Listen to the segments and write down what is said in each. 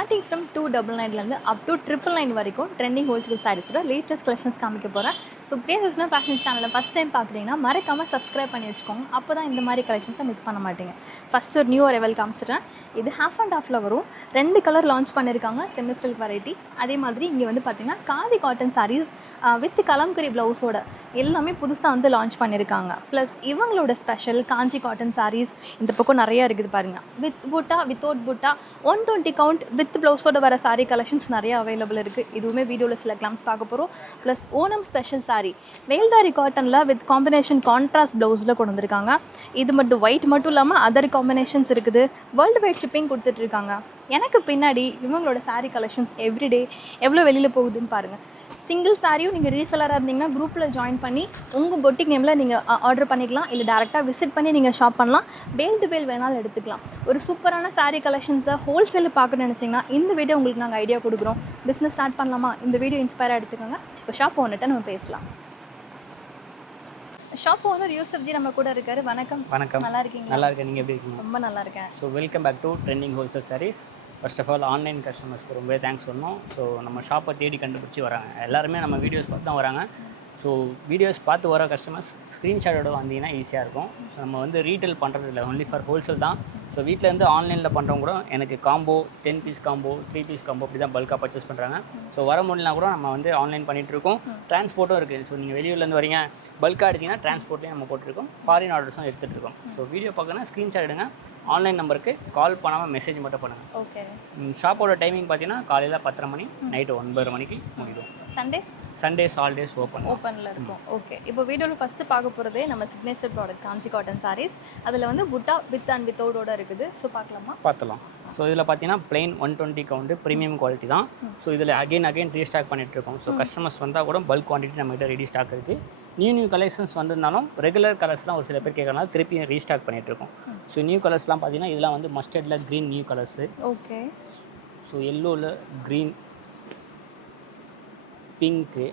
Starting from 299 up to 999 வரைக்கும் trending wholesale சாரீஸோட latest collections காமிக்க போகிறேன். ஸோ பிரியா சுஷ்ணா ஃபேஷன் சேனலில் ஃபஸ்ட் டைம் பார்க்குறீங்கன்னா மறக்காமல் சப்ஸ்கிரைப் பண்ணி வச்சுக்கோங்க. அப்போ தான் இந்த மாதிரி கலெக்ஷன்ஸை மிஸ் பண்ண மாட்டீங்க. ஃபஸ்ட் ஒரு நியூ அரைவல் காமிச்சிடுறேன். இது ஹாஃப் அண்ட் ஹாஃபில் வரும். 2 கலர் லான்ச் பண்ணியிருக்காங்க, செமி சில்க் வெரைட்டி. அதே மாதிரி இங்கே வந்து பார்த்திங்கன்னா காதி காட்டன் சாரீஸ் வித் கலம்கரி ப்ளவுஸோட எல்லாமே புதுசாக வந்து லான்ச் பண்ணியிருக்காங்க. ப்ளஸ் இவங்களோட ஸ்பெஷல் காஞ்சி காட்டன் சாரீஸ் இந்த பக்கம் நிறையா இருக்குது பாருங்கள். வித் புட்டா, வித்தவுட் புட்டா, 120 கவுண்ட் வித் ப்ளவுஸோட வர சாரீ கலெக்ஷன்ஸ் நிறையா அவைலபிள் இருக்குது. இதுவுமே வீடியோவில் சில கிளாம்ஸ் பார்க்க போகிறோம். ப்ளஸ் ஓணம் ஸ்பெஷல் சாரீ வேல்தாரி காட்டனில் வித் காம்பினேஷன் கான்ட்ராஸ்ட் ப்ளவுஸில் கொண்டு வந்திருக்காங்க. இது மட்டும் ஒயிட் மட்டும் இல்லாமல் அதர் காம்பினேஷன்ஸ் இருக்குது. வேர்ல்டு வைட் ஷிப்பிங் கொடுத்துட்ருக்காங்க. எனக்கு பின்னாடி இவங்களோட சாரீ கலெக்ஷன்ஸ் எவ்ரிடே எவ்வளோ வெளியில் போகுதுன்னு பாருங்கள். சிங்கிள் சாரியும் நீங்கள் ரீசெலராக இருந்தீங்கன்னா குரூப்பில் ஜாயின் பண்ணி உங்கள் பொட்டிக் நேமில் நீங்கள் ஆர்டர் பண்ணிக்கலாம். இல்லை டேரெக்டாக விசிட் பண்ணி நீங்கள் ஷாப் பண்ணலாம். பேல் டு பேல் வேணாலும் எடுத்துக்கலாம். ஒரு சூப்பரான சாரீ கலெக்ஷன்ஸை ஹோல்சேலில் பார்க்கணும்னு நினச்சிங்கன்னா இந்த வீடியோ உங்களுக்கு நாங்கள் ஐடியா கொடுக்குறோம். பிஸ்னஸ் ஸ்டார்ட் பண்ணலாமா? இந்த வீடியோ இன்ஸ்பயராக எடுத்துக்கோங்க. இப்போ ஷாப் ஓனர்கிட்ட நம்ம பேசலாம். ஷாப் ஓனர் யூசப்ஜி நம்ம கூட இருக்காரு. வணக்கம். வணக்கம். நல்லா இருக்கீங்க? நல்லா இருக்கேன். நீங்கள் எப்படி இருக்கீங்க? ரொம்ப நல்லா இருக்கேன். So welcome back to trending wholesale sarees. First of all online கஸ்டமர்ஸ்க்கு ரொம்பவே தேங்க்ஸ் சொல்லணும். ஸோ நம்ம ஷாப்பை தேடி கண்டுபிடிச்சி வராங்க. எல்லாருமே நம்ம வீடியோஸ் பார்த்து தான் வராங்க. ஸோ வீடியோஸ் பார்த்து வர கஸ்டமர்ஸ் ஸ்க்ரீன்ஷாட்டோட வந்தீங்கன்னா ஈஸியாக இருக்கும். ஸோ நம்ம வந்து ரீட்டைல் பண்ணுறது இல்லை, ஒன்லி ஃபார் ஹோல்சேல் தான். ஸோ வீட்டிலேருந்து ஆன்லைனில் பண்ணுறவங்க கூட எனக்கு combo 10 piece combo 3 piece combo அப்படி தான் பல்காக பர்ச்சேஸ் பண்ணுறாங்க. ஸோ வர முடியலனா கூட நம்ம வந்து ஆன்லைன் பண்ணிகிட்ருக்கோம். ட்ரான்ஸ்போர்ட்டும் இருக்குது. ஸோ நீங்கள் வெளியூர்லேருந்து வரீங்க பல்காக எடுத்தீங்கன்னா ட்ரான்ஸ்போர்ட்லேயும் நம்ம போட்டிருக்கோம். ஃபாரின் ஆர்டர்ஸும் எடுத்துகிட்டு இருக்கோம். ஸோ வீடியோ பார்க்கணுன்னா ஸ்க்ரீன்ஷாட் எடுங்க. ஆன்லைன் நம்பருக்கு கால் பண்ணாமல் மெசேஜ் மட்டும் பண்ணுங்கள். ஓகே. ஷாப்போட டைமிங் பார்த்தீங்கன்னா காலையில் 10:30 மணி, நைட்டு 9 மணிக்கு முடியும். சண்டேஸ் ஆல் டேஸ் ஓப்பனில் இருக்கும். ஓகே. இப்போ வீடியோவில் ஃபஸ்ட்டு பார்க்க போகிறதே நம்ம சிக்னேச்சர் ப்ராடக்ட் காஞ்சி காட்டன் சாரீஸ். அதில் வந்து புட்டா வித் அண்ட் வித்தவுடோட இருக்குது. ஸோ பார்க்கலாம். ஸோ இதில் பார்த்தீங்கன்னா பிளைன் 120 கவுண்ட் ப்ரீமியம் குவாலிட்டி தான். ஸோ இதில் அகைன் ரீஸ்டாக் பண்ணிகிட்ருக்கோம். ஸோ கஸ்டமர்ஸ் வந்தால் கூட பல்க் குவான்டிட்டி நம்மகிட்ட ரெடி ஸ்டாக் இருக்குது. நியூ கலெக்ஷன்ஸ் வந்திருந்தாலும் ரெகுலர் கலர்ஸ்லாம் ஒரு சில பேர் கேட்கறதுனால திருப்பியும் ரீஸ்டாக் பண்ணிகிட்ருக்கோம். ஸோ நியூ கலர்ஸ்லாம் பார்த்தீங்கன்னா இதெல்லாம் வந்து மஸ்டர்டில் green new colours. Okay. So எல்லோவில் க்ரீன், பிங்க்கு.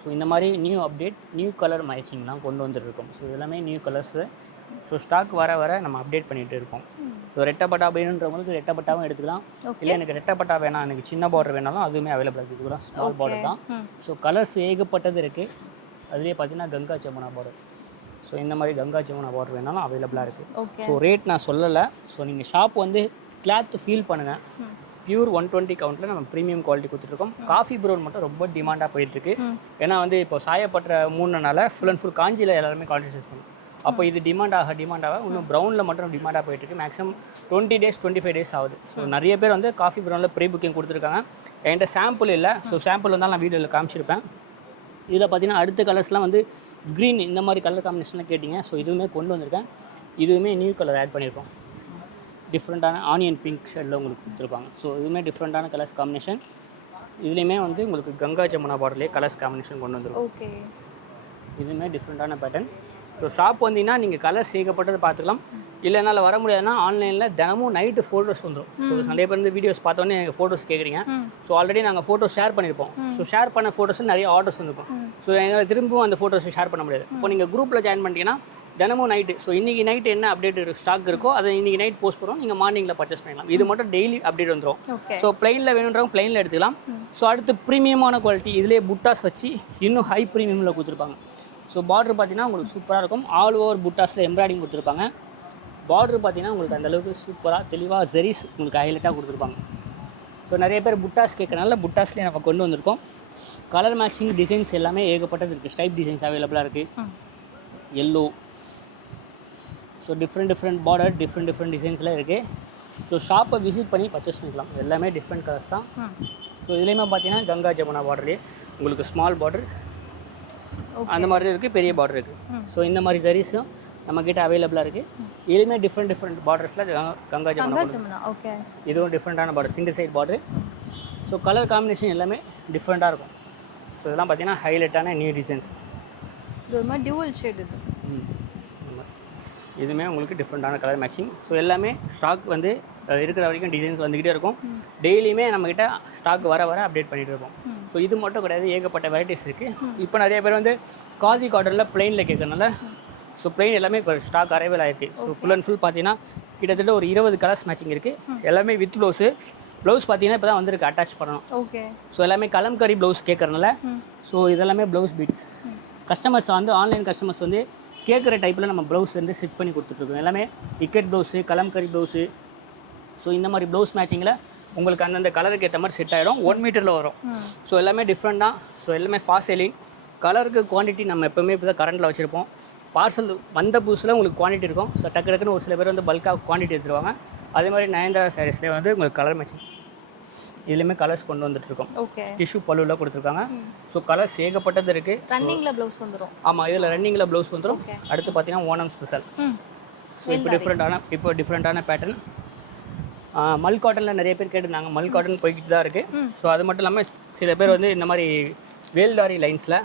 ஸோ இந்த மாதிரி நியூ அப்டேட் நியூ கலர் மேட்சிங்லாம் கொண்டு வந்துருக்கோம். ஸோ எல்லாமே நியூ கலர்ஸு. ஸோ ஸ்டாக் வர நம்ம அப்டேட் பண்ணிகிட்டு இருக்கோம். ஸோ ரெட்டப்பட்டா வேணுன்றவங்களுக்கு ரெட்டப்பட்டாவும் எடுத்துக்கலாம். இல்லை எனக்கு ரெட்டப்பட்டா வேணாம், எனக்கு சின்ன பார்டர் வேணாலும் அதுவுமே அவைலபிள் இருக்குது. இதுதான் ஸ்மால் பார்டர் தான். ஸோ கலர்ஸ் ஏகப்பட்டது இருக்குது. அதுலேயே பார்த்தீங்கன்னா கங்கா ஜமுனா பார்டர். ஸோ இந்த மாதிரி கங்கா ஜமுனா பார்டர் வேணாலும் அவைலபிளாக இருக்குது. ஸோ ரேட் நான் சொல்லலை. ஸோ நீங்கள் ஷாப் வந்து கிளாத் ஃபீல் பண்ணுங்கள். பியூர் 120 கவுண்ட்டில் நம்ம ப்ரீமியம் குவாலிட்டி கொடுத்துட்ருக்கோம். காஃபி ப்ரௌன் மட்டும் ரொம்ப டிமாண்டாக போயிட்டுருக்கு. ஏன்னா வந்து இப்போ சாயப்பட்ட மூணுனால ஃபுல் அண்ட் ஃபுல் காஞ்சியில் எல்லாருமே கான்சன்ட்ரேட் பண்ணும். அப்போ இது டிமாண்டாக இன்னும் ப்ரௌனில் மட்டும் டிமாண்டாக போயிட்டுருக்கு. மேக்ஸிமம் 20 டேஸ் 25 டேஸ் ஆகுது. ஸோ நிறைய பேர் வந்து காஃபி ப்ரௌனில் ப்ரீ புக்கிங் கொடுத்துருக்காங்க. என்கிட்ட சாம்பிள் இல்லை. ஸோ சாம்பிள் வந்தால் நான் வீடியோவில் காமிச்சிருப்பேன். இதில் பார்த்தீங்கன்னா அடுத்த கலர்ஸ்லாம் வந்து க்ரீன் இந்த மாதிரி கலர் காம்பினேஷன்லாம் கேட்டிங்க. ஸோ இதுவுமே கொண்டு வந்திருக்கேன். இதுவுமே நியூ கலர் ஆட் பண்ணியிருக்கோம். டிஃப்ரெண்ட்டான ஆனியன் பிங்க் ஷேடில் உங்களுக்கு கொடுத்துருப்பாங்க. ஸோ இதுவுமே டிஃப்ரெண்ட்டான கலர்ஸ் காம்பினேஷன். இதுலேயுமே வந்து உங்களுக்கு கங்கா ஜமுனா பார்டர்லேயே கலர்ஸ் காம்பினேஷன் கொண்டு வந்துடும். ஓகே. இதுவுமே டிஃப்ரெண்ட்டான பேட்டர்ன். ஸோ ஷாப் வந்தீங்கன்னா நீங்கள் கலர்ஸ் ஏகப்பட்டது பார்த்துக்கலாம். இல்லை என்னால் வர முடியாதுன்னா ஆன்லைனில் தினமும் நைட்டு ஃபோட்டோஸ் வந்துடும். ஸோ நிறைய பேர் வந்து வீடியோஸ் பார்த்தோன்னே எனக்கு ஃபோட்டோஸ் கேட்குறீங்க. ஸோ ஆல்ரெடி நாங்கள் ஃபோட்டோஸ் ஷேர் பண்ணியிருப்போம். ஸோ ஷேர் பண்ண ஃபோட்டோஸ் நிறைய ஆர்டர்ஸ் வந்துருக்கும். ஸோ எங்களால் திரும்பவும் அந்த ஃபோட்டோஸை ஷேர் பண்ண முடியாது. இப்போ நீங்கள் குரூப்பில் ஜாயின் பண்ணிட்டீங்கன்னா தினமும் நைட்டு, ஸோ இன்றைக்கி நைட்டு என்ன அப்டேட் ஸ்டாக் இருக்கோ அதை இன்றைக்கி நைட் போஸ்ட் பண்ணுவோம். நீங்கள் மார்னிங்கில் பர்ச்சேஸ் பண்ணிக்கலாம். இது மட்டும் டெய்லி அப்டேட் வந்துடும். ஸோ ப்ளைனில் வேணுன்றவங்க ப்ளைனில் எடுத்துக்கலாம். ஸோ அடுத்து ப்ரீமியமான குவாலிட்டி இதிலே புட்டாஸ் வச்சு இன்னும் ஹை ப்ரீமியமில் கொடுத்துருப்பாங்க. ஸோ பார்டர் பார்த்தீங்கன்னா உங்களுக்கு சூப்பராக இருக்கும். ஆல் ஓவர் புட்டாஸில் எம்ப்ராய்டிங் கொடுத்துருப்பாங்க. பார்டர் பார்த்தீங்கன்னா உங்களுக்கு அந்தளவுக்கு சூப்பராக தெளிவாக ஜெரிஸ் உங்களுக்கு ஹைலைட்டாக கொடுத்துருப்பாங்க. ஸோ நிறைய பேர் புட்டாஸ் கேட்கறனால புட்டாஸ்லேயே நம்ம கொண்டு வந்திருக்கோம். கலர் மேட்சிங் டிசைன்ஸ் எல்லாமே ஏகப்பட்டது இருக்குது. ஸ்டைப் டிசைன்ஸ் அவைலபிளாக இருக்குது. Yellow. So different border different டிசைன்ஸில் இருக்குது. ஸோ ஷாப்பை விசிட் பண்ணி பர்ச்சேஸ் பண்ணிக்கலாம். எல்லாமே டிஃப்ரெண்ட் கலர்ஸ் தான். ஸோ இதுலேயுமே பார்த்தீங்கன்னா கங்கா ஜமுனா பார்டர்லேயே உங்களுக்கு ஸ்மால் பார்டர் அந்த மாதிரி இருக்குது, பெரிய பார்டர் இருக்குது. ஸோ இந்த மாதிரி சாரீஸும் நம்மக்கிட்ட அவைலபிளாக இருக்குது. இதுலேயுமே டிஃப்ரெண்ட் பார்டர்ஸில் கங்கா ஜமுனா. ஓகே. இதுவும் டிஃப்ரெண்ட்டான border, single side border. So colour combination எல்லாமே டிஃப்ரெண்ட்டாக இருக்கும். ஸோ இதெல்லாம் பார்த்தீங்கன்னா ஹைலைட்டான நியூ டிசைன்ஸ். இது ஒரு மாதிரி டியூவல் ஷேட் இது. இதுவுமே உங்களுக்கு டிஃப்ரெண்ட்டான கலர் மேட்சிங். ஸோ எல்லாமே ஸ்டாக் வந்து இருக்கிற வரைக்கும் டிசைன்ஸ் வந்துக்கிட்டே இருக்கும். டெய்லியுமே நம்மக்கிட்ட ஸ்டாக் வர அப்டேட் பண்ணிகிட்டு இருப்போம். ஸோ இது மட்டும் கிடையாது, ஏகப்பட்ட வெரைட்டிஸ் இருக்குது. இப்போ நிறைய பேர் வந்து காதி கார்டரில் ப்ளைனில் கேட்கறதுனால ஸோ ப்ளைன் எல்லாமே இப்போ ஸ்டாக் அரைவல் ஆகிருக்கு. ஸோ ஃபுல் அண்ட் ஃபுல் பார்த்தீங்கன்னா கிட்டத்தட்ட ஒரு 20 கலர்ஸ் மேட்சிங் இருக்குது. எல்லாமே வித் ப்ளவுஸு. ப்ளவுஸ் பார்த்தீங்கன்னா இப்போ தான் வந்திருக்கு அட்டாச் பண்ணணும். ஓகே. ஸோ எல்லாமே கலம்கரி ப்ளவுஸ் கேட்குறனால ஸோ இதெல்லாமே ப்ளவுஸ் பீட்ஸ். கஸ்டமர்ஸ் வந்து ஆன்லைன் கஸ்டமர்ஸ் வந்து கேட்குற டைப்பில் நம்ம ப்ளவுஸ் வந்து செட் பண்ணி கொடுத்துட்ருக்கோம். எல்லாமே ikat blouse, kalamkari blouse. So இந்த மாதிரி ப்ளவுஸ் மேட்சிங்கில் உங்களுக்கு அந்தந்த கலருக்கு ஏற்ற மாதிரி செட் ஆகிடும். 1 மீட்டரில் வரும். ஸோ எல்லாமே டிஃப்ரெண்ட் தான். ஸோ எல்லாமே ஃபாஸ்ட் செல்லிங். கலருக்கு குவான்டிட்டி நம்ம எப்போவுமே இப்போ தான் கரண்டில் வச்சுருப்போம். பார்சல் வந்த புதுசில் உங்களுக்கு குவான்டிட்டி இருக்கும். ஸோ டக்கு டக்குன்னு ஒரு சில பேர் வந்து பல்காக குவான்டிட்டி எடுத்துருவாங்க. அதே மாதிரி நயன்தாரா சாரீஸ்லேயே வந்து உங்களுக்கு கலர் மேட்சிங் இதுலேயுமே கலர்ஸ் கொண்டு வந்துட்டுருக்கோம். ஓகே. டிஷ்யூ பல்லுவில் கொடுத்துருக்காங்க. ஸோ கலர்ஸ் ஏகப்பட்டது இருக்குது. ரன்னிங்கில் ப்ளவுஸ் வந்துடும். ஆமாம், இதில் ரன்னிங்கில் ப்ளவுஸ் வந்துடும். அடுத்து பார்த்தீங்கன்னா ஓணம் ஸ்பெஷல். ஸோ இப்போ டிஃப்ரெண்ட்டான பேட்டர்ன். மல் காட்டனில் நிறைய பேர் கேட்டிருந்தாங்க. மல் காட்டன் போய்கிட்டு தான் இருக்குது. ஸோ அது மட்டும் இல்லாமல் சில பேர் வந்து இந்த மாதிரி வேல்தாரி லைன்ஸில்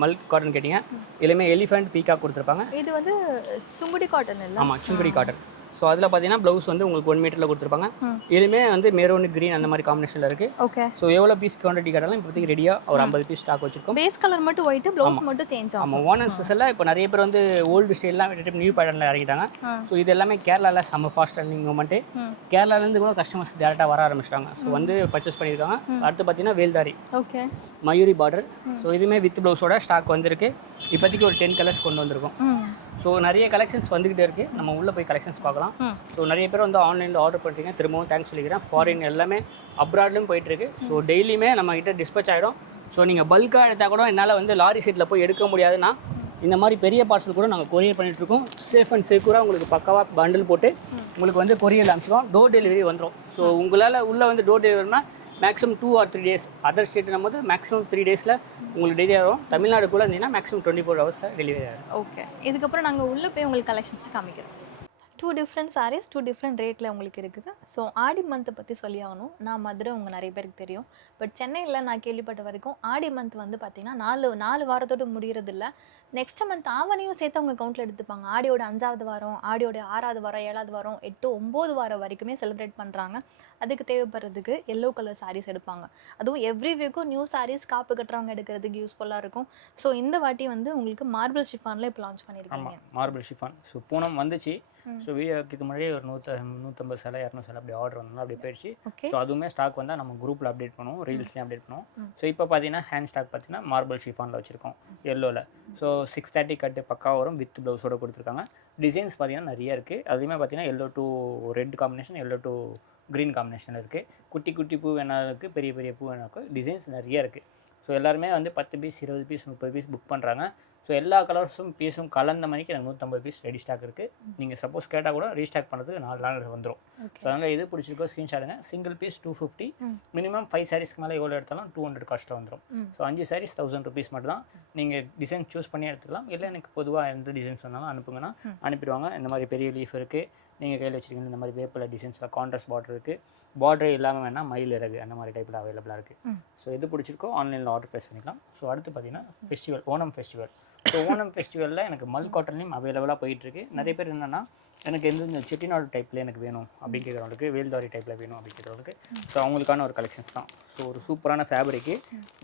மல் காட்டன் கேட்டிங்க. இதுலேயுமே எலிஃபெண்ட் பீக்காக கொடுத்துருப்பாங்க. இது வந்து சுங்குடி காட்டன் இல்லை? ஆமாம், சுங்குடி காட்டன். ஸோ அதில் பார்த்தீங்கன்னா ப்ளவுஸ் வந்து உங்களுக்கு 1 மீட்டரில் கொடுத்துருப்பாங்க. இதுலேயுமே வந்து மெரூன் க்ரீன் அந்த மாதிரி காம்பினேஷனில் இருக்குது. ஓகே. ஸோ எவ்வளோ பீஸ் குவான்டிட்டி கேட்டாலும் இப்போதைக்கு ரெடியாக ஒரு 50 பீஸ் ஸ்டாக் வச்சிருக்கோம். பேஸ் கலர் மட்டும் ஒயிட், ப்ளவுஸ் மட்டும் சேஞ்ச் ஆகும். ஆமாம், ஓணம் ஸ்பெஷலில் இப்போ நிறைய பேர் வந்து ஓல்டு ஸ்டைல்லாம் விட்டுட்டு நியூ பேட்டர்னில் இறங்கிட்டாங்க. ஸோ இது எல்லாமே கேரளாவில் செம்ம ஃபாஸ்ட் ரன்னிங் மூமெண்ட்டு. கேரளாலேருந்து கூட கஸ்டமர்ஸ் டேரெக்டாக வர ஆரம்பிச்சிட்டாங்க. ஸோ வந்து பர்ச்சேஸ் பண்ணியிருக்காங்க. அடுத்து பார்த்தீங்கன்னா வேல்தாரி. ஓகே. மயூரி பார்டர். ஸோ இதுவுமே வித் ப்ளவுஸோட ஸ்டாக் வந்திருக்கு. இப்போதைக்கு ஒரு 10 கலர்ஸ் கொண்டு வந்திருக்கோம். ஸோ நிறைய கலெக்ஷன்ஸ் வந்துக்கிட்டே இருக்குது. நம்ம உள்ளே போய் கலெக்ஷன்ஸ் பார்க்கலாம். ஸோ நிறைய பேர் வந்து ஆன்லைனில் ஆர்டர் பண்ணுறீங்க. திரும்பவும் தேங்க்ஸ் சொல்லிக்கிறேன். ஃபாரின் எல்லாமே அப்ராட்லையும் போயிட்டுருக்கு. ஸோ டெய்லியுமே நம்மக்கிட்ட டிஸ்பேச் ஆகிடும். ஸோ நீங்கள் பல்காக எடுத்தால் கூட என்னால் வந்து லாரி சீட்டில் போய் எடுக்க முடியாதுன்னா இந்த மாதிரி பெரிய பார்சல் கூட நாங்கள் கொரியர் பண்ணிகிட்ருக்கோம். சேஃப் அண்ட் செக்யூராக உங்களுக்கு பக்காவாக பண்டில் போட்டு உங்களுக்கு வந்து கொரியர் அனுப்பிச்சிடும். டோர் டெலிவரி வந்துடும். ஸோ உங்களால் உள்ளே வந்து டோர் டெலிவரினா maximum 2 or 3 days. Other state நம்ம மேக்ஸிமம் 3 daysல உங்களுக்கு டெலிவரி ஆகும். தமிழ்நாடுக்குள்ளே இருந்தீங்கன்னா மேக்ஸிமம் 24 hours டெலிவரி ஆகும். ஓகே. இதுக்கப்புறம் நாங்கள் உள்ளே போய் உங்களுக்கு கலெக்ஷன்ஸை காமிக்கிறோம். 2 டிஃப்ரெண்ட் சாரீஸ் 2 டிஃப்ரெண்ட் ரேட்டில் உங்களுக்கு இருக்குது. ஸோ ஆடி மந்த்தை பற்றி சொல்லி ஆகணும். நான் மதுரை உங்கள் நிறைய பேருக்கு தெரியும். பட் சென்னையில் நான் கேள்விப்பட்ட வரைக்கும் ஆடி மந்த் வந்து பார்த்திங்கன்னா 4 வாரத்தோடு முடிகிறது இல்லை. நெக்ஸ்ட் மந்த் ஆவணியும் சேர்த்து அவங்க கவுண்டில் எடுத்துப்பாங்க. ஆடியோட 5வது வாரம், ஆடியோட 6வது வாரம், 7வது வாரம், 8, 9 வாரம் வரைக்குமே செலிப்ரேட் பண்ணுறாங்க. அதுக்கு தேவைப்படுறதுக்கு எல்லோ கலர் சாரீஸ் எடுப்பாங்க. அதுவும் எவ்ரி வீக்கும் நியூ சாரீஸ் காப்பு கட்டுறவங்க எடுக்கிறதுக்கு யூஸ்ஃபுல்லாக இருக்கும். ஸோ இந்த வாட்டி வந்து உங்களுக்கு மார்பிள் ஷிஃபானில் இப்போ லான்ச் பண்ணியிருக்காங்க. Marble chiffon. ஸோ பூனம் வந்துச்சு. ஸோ வீடியோக்கு முன்னாடி ஒரு 150 சேலை 200 சேலை அப்படி ஆர்டர் வந்தோம். அப்படி போயிடுச்சு. ஸோ அதுவுமே ஸ்டாக் வந்தால் நம்ம குரூப்பில் அப்டேட் பண்ணுவோம், ரீல்ஸ்லேயும் அப்டேட் பண்ணுவோம். ஸோ இப்போ பார்த்தீங்கன்னா ஹேண்ட் ஸ்டாக் பார்த்தீங்கன்னா மார்பிள் ஷிஃபானில் வச்சுருக்கோம் எல்லோவில். ஸோ 630 கட்டு பக்காவாக வரும். வித் ப்ளவுஸோடு கொடுத்துருக்காங்க. டிசைன்ஸ் பார்த்தீங்கன்னா நிறைய இருக்குது. அதுவுமே பார்த்தீங்கன்னா yellow to red combination, yellow to green combination இருக்குது. குட்டி குட்டி பூ வேணா இருக்குது, பெரிய பெரிய பூ வேணா இருக்குது. டிசைன்ஸ் நிறைய இருக்குது. ஸோ எல்லாருமே வந்து 10 பீஸ் 20 பீஸ் 30 பீஸ் புக் பண்ணுறாங்க. ஸோ எல்லா கலர்ஸும் பீஸும் கலந்த மணிக்கு எனக்கு 150 பீஸ் ரெடி ஸ்டாக் இருக்குது. நீங்கள் சப்போஸ் கேட்டால் கூட ரீஸ்டாக் பண்ணுறதுக்கு 4 நாள் வந்துடும். ஸோ அதனால் எது பிடிச்சிருக்கோ ஸ்க்ரீன்ஷாட்டுங்க. Single piece 250. மினிமம் 5 சாரீஸ்க்கு மேலே எவ்வளோ எடுத்தாலும் 200 காஸ்ட்டில் வந்துடும். ஸோ 5 சாரீஸ் 1000 rupees மட்டும் தான். நீங்கள் டிசைன் சூஸ் பண்ணி எடுத்துக்கலாம். இல்லை எனக்கு பொதுவாக எந்த டிசைன்ஸ் வந்தாலும் அனுப்புங்கன்னா அனுப்பிடுவாங்க. இந்த மாதிரி பெரிய லீஃப் இருக்குது, நீங்கள் கையில் வச்சுருக்கீங்க. இந்த மாதிரி வேப்பில் டிசைன்ஸில் கான்ட்ராஸ்ட் பார்டர் இருக்குது. பார்டர் இல்லாமல் வேணால் மயில் இறகு அந்த மாதிரி டைப்பில் அவைலபிளாக இருக்குது. ஸோ எது பிடிச்சிருக்கோ ஆன்லைனில் ஆர்டர் ப்ளேஸ் பண்ணிக்கலாம். ஸோ அடுத்து பார்த்தீங்கன்னா festival, Onam festival. So Onam ஃபெஸ்டிவலில் எனக்கு மல் காட்டன்லேயும் அவைலபிளாக போயிட்டுருக்கு. நிறைய பேர் என்னென்னா எனக்கு எந்த செட்டிநாடு டைப்பில் எனக்கு வேணும் அப்படின்னு கேட்குறவங்களுக்கு, வேல்தாரி டைப்பில் வேணும் அப்படின்னு கேட்குறவங்களுக்கு ஸோ அவங்களுக்கான ஒரு கலெக்ஷன்ஸ் தான். ஸோ ஒரு சூப்பரான ஃபேப்ரிக்கு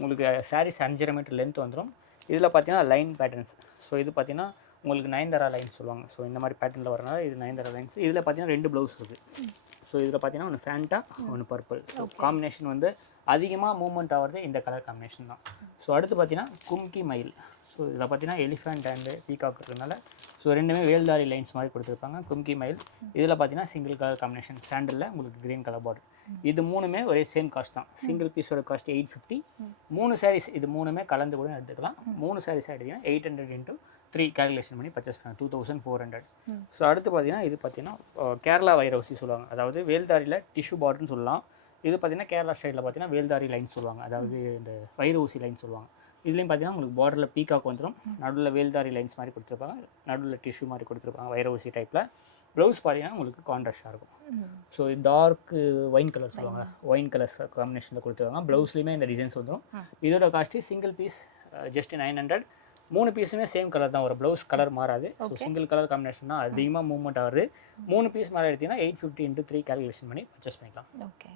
உங்களுக்கு சாரீஸ் 5.5 மீட்டர் லென்த் வந்துடும். இதில் பார்த்தீங்கன்னா லைன் பேட்டர்ன்ஸ். ஸோ இது பார்த்தீங்கன்னா உங்களுக்கு நயன்தாரா லைன்ஸ் சொல்லுவாங்க. ஸோ இந்த மாதிரி பேட்டர்னில் வரனால இது நயன்தாரா லைன்ஸ். இதில் பார்த்தீங்கன்னா 2 ப்ளவுஸ் இருக்குது. ஸோ இதில் பார்த்தீங்கன்னா ஒன்று ஃபேண்டா, ஒன்று பர்பிள். ஸோ காம்பினேஷன் வந்து அதிகமாக மூவ்மெண்ட் ஆகிறது இந்த கலர் காம்பினேஷன் தான். ஸோ அடுத்து பார்த்தீங்கன்னா கும்கி மயில். ஸோ இதில் பார்த்தீங்கன்னா எலிஃபெண்ட் அண்டு பீகாக் இருக்கிறதுனால ஸோ ரெண்டுமே வேல்தாரி லைன்ஸ் மாதிரி கொடுத்துருப்பாங்க. கும்கி மயில். இதில் பார்த்தீங்கன்னா சிங்கிள் கலர் காம்பினேஷன் சாண்டலில் உங்களுக்கு க்ரீன் கலர் பார்டர். இது 3மே ஒரே சேம் காஸ்ட் தான். சிங்கிள் பீஸோட காஸ்ட் 850. 3 சாரீஸ் இது 3மே கலந்து கூட எடுத்துக்கலாம். 3 சாரீஸ் எடுத்தீங்கன்னா 800 into 3 கேல்குலேஷன் பண்ணி பர்ச்சேஸ் பண்ணலாம். 2400. ஸோ அடுத்து பார்த்தீங்கன்னா இது பார்த்தீங்கன்னா கேரளா வைரவுசி சொல்லுவாங்க. அதாவது வேல்தாரியில் டிஷ்யூ பார்டர்னு சொல்லலாம். இது பார்த்தீங்கன்னா கேரளா ஸ்டைலில் பார்த்தீங்கன்னா வேல்தாரி லைன் சொல்லுவாங்க. அதாவது இந்த வைரவுசி லைன் சொல்லுவாங்க. இதுலேயும் பார்த்தீங்கன்னா உங்களுக்கு பார்டரில் பீகாக் வந்துடும். நடுவில் வேல்தாரி லைன்ஸ் மாதிரி கொடுத்துருப்பாங்க. நடுவில் டிஷ்யூ மாதிரி கொடுத்துருப்பாங்க வைரவுசி டைப்பில். ப்ளவுஸ் பார்த்தீங்கன்னா உங்களுக்கு கான்ட்ராஸ்டாக இருக்கும். ஸோ டார்க் ஒயின் கலர் சொல்லுவாங்க. ஒயின் கலர்ஸ் காம்பினேஷனில் கொடுத்துருவாங்க. ப்ளவுஸ்லேயுமே இந்த டிசைன்ஸ் வந்துடும். இதோட காஸ்ட்டு சிங்கிள் பீஸ் ஜஸ்ட் 900. 3 பீஸுமே சேம் கலர் தான் வரும். ப்ளவுஸ் கலர் மாறாது. ஸோ சிங்கிள் கலர் காம்பினேஷன் தான் அதிகமாக மூவ்மெண்ட் ஆகுது. 3 பீஸ் மேலே எடுத்தீங்கன்னா 850 into 3 கேல்குலேஷன் பண்ணி பர்ச்சேஸ் பண்ணிக்கலாம். ஓகே.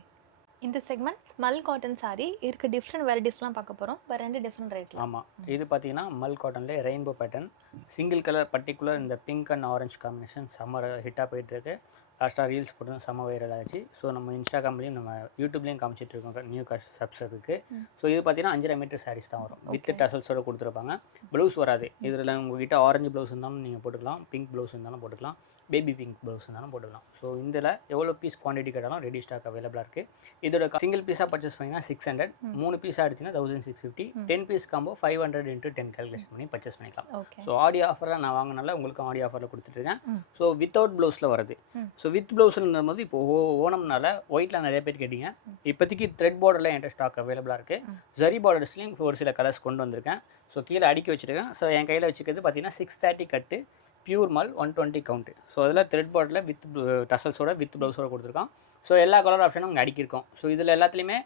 இந்த செக்மெண்ட் மல் காட்டன் சாரீ இருக்க டிஃப்ரெண்ட் வெரைட்டிஸ்லாம் பார்க்க போகிறோம். இப்போ 2 டிஃப்ரெண்ட் ரேட்டில். ஆமாம், இது பார்த்தீங்கன்னா மல் காட்டன்லேயே rainbow pattern. Single colour particular இந்த pink and orange combination summer ஹிட்டாக போயிட்டுருக்கு. லாஸ்ட்டாக ரீல்ஸ் போட்டு செம்ம வைரல் ஆச்சு. ஸோ நம்ம இன்ஸ்டாகிராம்லேயும் நம்ம யூடியூப்லேயும் காமிச்சிட்டு இருக்கோம் நியூ சப்ஸ்கிரைபருக்கு. ஸோ இது பார்த்தீங்கன்னா 5.5 மீட்டர் சாரீஸ் தான் வரும். வித் டசல்ஸோட கொடுத்துருப்பாங்க. ப்ளவுஸ் வராது. இதில் உங்ககிட்ட ஆரஞ்சு ப்ளவுஸ் இருந்தாலும் நீங்கள் போட்டுக்கலாம், பிங்க் ப்ளவுஸ் இருந்தாலும் போட்டுக்கலாம், பேபி பிங்க் ப்ளவுஸ் இருந்தாலும் போட்டுக்கலாம். ஸோ இதில் எவ்வளோ பீஸ் குவான்டிட்டி கேட்டாலும் ரெடி ஸ்டாக் அவைலபிளாக இருக்குது. இதோட சிங்கிள் பீஸாக பர்ச்சேஸ் பண்ணிங்கன்னா 600, 3 பீஸாக எடுத்திங்கன்னா 1650, 10 பீஸ் காம்போ 500 × 10 கால்குலேஷன் பண்ணி பர்ச்சேஸ் பண்ணிக்கலாம். ஸோ ஆடி ஆஃபரில் நான் வாங்கினால உங்களுக்கும் ஆடி ஆஃபரில் கொடுத்துட்ருக்கேன். ஸோ வித்தவுட் ப்ளவுஸில் வருது. ஸோ வித் ப்ளவுஸ்ன்னும் போது இப்போ ஓணம்னால ஒயிட்டில் நிறைய பேர் கேட்டிங்க. இப்போதைக்கு த்ரெட் பார்டரில் என்கிட்ட ஸ்டாக் அவைலபிளாக இருக்குது. ஜரி பார்டர்ஸ்லையும் ஒரு சில கலர்ஸ் கொண்டு வந்திருக்கேன். ஸோ கீழே அடுக்கி வச்சுருக்கேன். ஸோ என் கையில் வச்சுக்கிறது பார்த்தீங்கன்னா 630 கட்டு, பியூர் மால் 120 கவுண்ட்டு. ஸோ அதில் த்ரெட் பார்டரில் வித் டசல்ஸோட வித் ப்ளவுஸோட கொடுத்துருக்கான். ஸோ எல்லா கலர் ஆப்ஷனும் அங்கே அடிக்கிருக்கோம். ஸோ இதில் எல்லாத்துலேயுமே